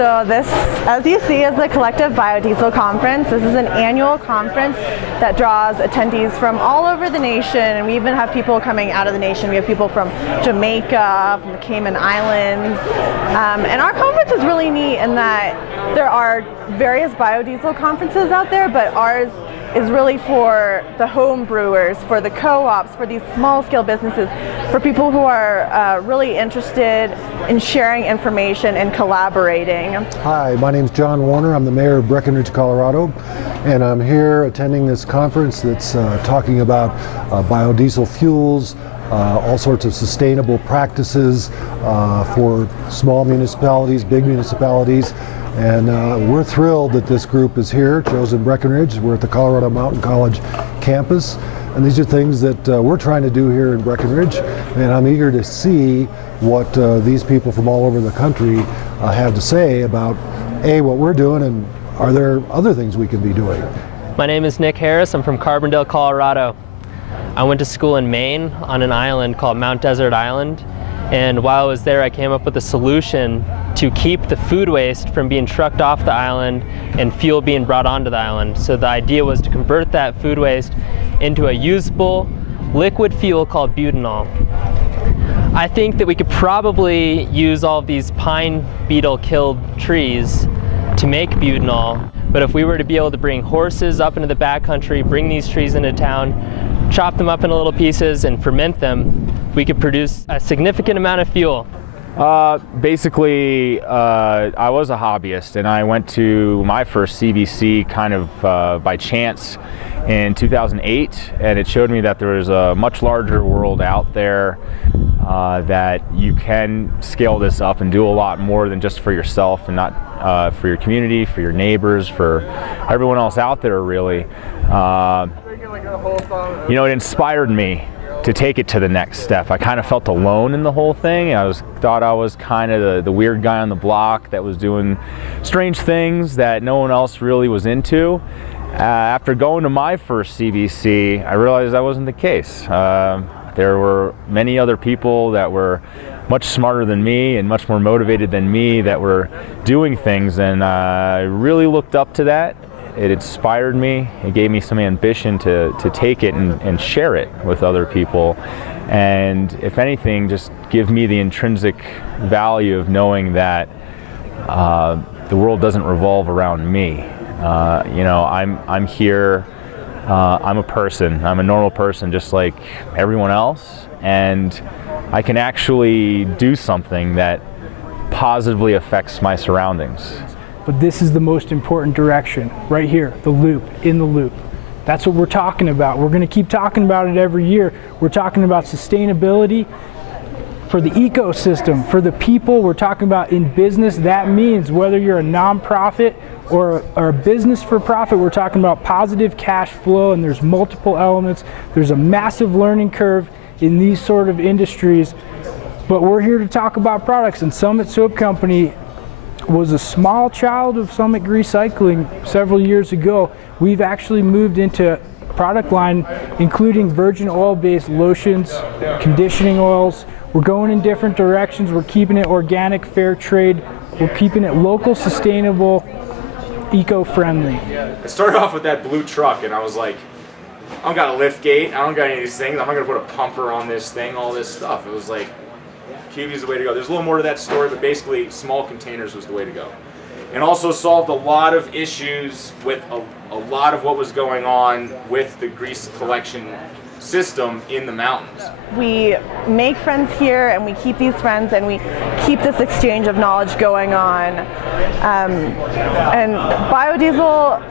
So this, as you see, is the Collective Biodiesel Conference. This is an annual conference that draws attendees from all over the nation, and we even have people coming out of the nation. We have people from Jamaica, from the Cayman Islands, and our conference is really neat in that there are various biodiesel conferences out there, but ours is really for the home brewers, for the co-ops, for these small-scale businesses, for people who are really interested in sharing information and collaborating. Hi, my name's John Warner. I'm the mayor of Breckenridge, Colorado, and I'm here attending this conference that's talking about biodiesel fuels, all sorts of sustainable practices for small municipalities, big municipalities. And we're thrilled that this group is here, chosen Breckenridge. We're at the Colorado Mountain College campus, and these are things that we're trying to do here in Breckenridge, and I'm eager to see what these people from all over the country have to say about what we're doing, and are there other things we can be doing. My name is Nick Harris. I'm from Carbondale, Colorado. I went to school in Maine on an island called Mount Desert Island, and while I was there I came up with a solution to keep the food waste from being trucked off the island and fuel being brought onto the island. So the idea was to convert that food waste into a usable liquid fuel called butanol. I think that we could probably use all of these pine beetle killed trees to make butanol, but if we were to be able to bring horses up into the backcountry, bring these trees into town, chop them up into little pieces and ferment them, we could produce a significant amount of fuel. Basically, I was a hobbyist, and I went to my first CBC kind of by chance in 2008, and it showed me that there was a much larger world out there, that you can scale this up and do a lot more than just for yourself, and not for your community, for your neighbors, for everyone else out there, really. You know, it inspired me to take it to the next step. I kind of felt alone in the whole thing. Thought I was kind of the weird guy on the block that was doing strange things that no one else really was into. After going to my first CBC, I realized that wasn't the case. There were many other people that were much smarter than me and much more motivated than me that were doing things, and I really looked up to that. It inspired me. It gave me some ambition to take it and share it with other people. And if anything, just give me the intrinsic value of knowing that the world doesn't revolve around me. You know, I'm here. I'm a person. I'm a normal person just like everyone else. And I can actually do something that positively affects my surroundings. But this is the most important direction, right here, the loop, in the loop. That's what we're talking about. We're going to keep talking about it every year. We're talking about sustainability for the ecosystem, for the people. We're talking about in business. That means whether you're a nonprofit or a business for profit, we're talking about positive cash flow, and there's multiple elements. There's a massive learning curve in these sort of industries. But we're here to talk about products, and Summit Soap Company was a small child of Summit GreaseCycling several years ago. We've actually moved into a product line including virgin oil-based lotions, conditioning oils. We're going in different directions. We're keeping it organic, fair trade. We're keeping it local, sustainable, eco-friendly. I started off with that blue truck, and I was like, I don't got a lift gate, I don't got any of these things, I'm not gonna put a pumper on this thing, all this stuff. It was like, QB is the way to go. There's a little more to that story, but basically small containers was the way to go. And also solved a lot of issues with a lot of what was going on with the grease collection system in the mountains. We make friends here, and we keep these friends, and we keep this exchange of knowledge going on. And biodiesel,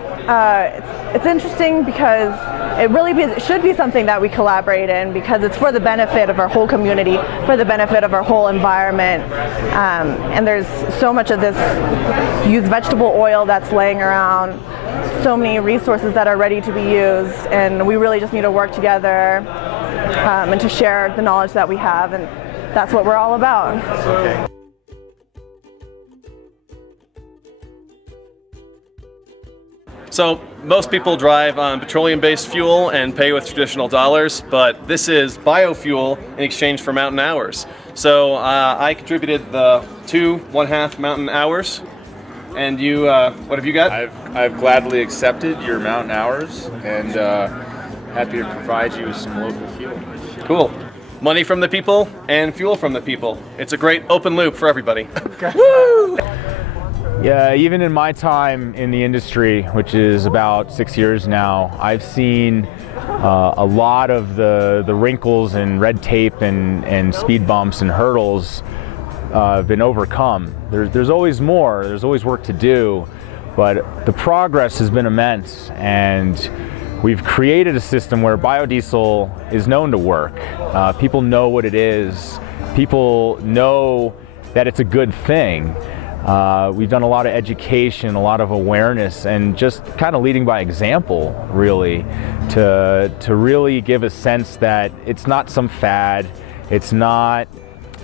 it's interesting because it should be something that we collaborate in, because it's for the benefit of our whole community, for the benefit of our whole environment. And there's so much of this used vegetable oil that's laying around, so many resources that are ready to be used, and we really just need to work together and to share the knowledge that we have, and that's what we're all about. Okay. So most people drive on petroleum-based fuel and pay with traditional dollars, but this is biofuel in exchange for mountain hours. So I contributed the 2 1/2 mountain hours And you, what have you got? I've gladly accepted your mountain hours and happy to provide you with some local fuel. Cool. Money from the people and fuel from the people. It's a great open loop for everybody. Woo! Yeah, even in my time in the industry, which is about 6 years now, I've seen a lot of the wrinkles and red tape and speed bumps and hurdles been overcome. There's always more, there's always work to do, but the progress has been immense, and we've created a system where biodiesel is known to work. People know what it is. People know that it's a good thing. We've done a lot of education, a lot of awareness, and just kind of leading by example, really, to really give a sense that it's not some fad, it's not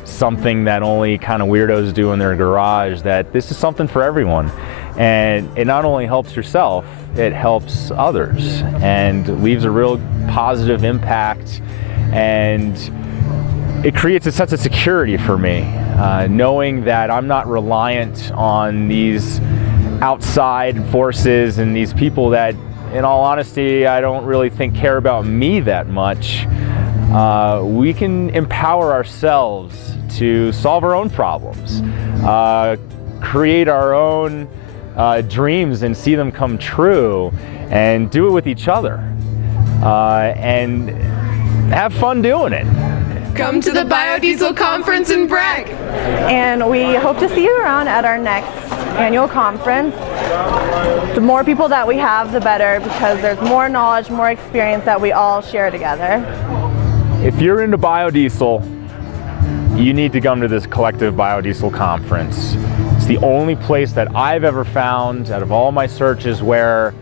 something that only kind of weirdos do in their garage, that this is something for everyone. And it not only helps yourself, it helps others and leaves a real positive impact, and it creates a sense of security for me, knowing that I'm not reliant on these outside forces and these people that, in all honesty, I don't really think care about me that much. We can empower ourselves to solve our own problems, create our own dreams and see them come true, and do it with each other, and have fun doing it. Come to the Biodiesel Conference in Breck. And we hope to see you around at our next annual conference. The more people that we have, the better, because there's more knowledge, more experience that we all share together. If you're into biodiesel, you need to come to this collective biodiesel conference. It's the only place that I've ever found out of all my searches where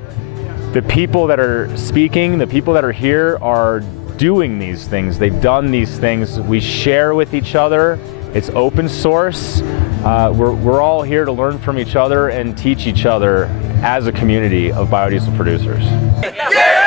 the people that are speaking, the people that are here are doing these things. They've done these things. We share with each other. It's open source. We're all here to learn from each other and teach each other as a community of biodiesel producers. Yeah!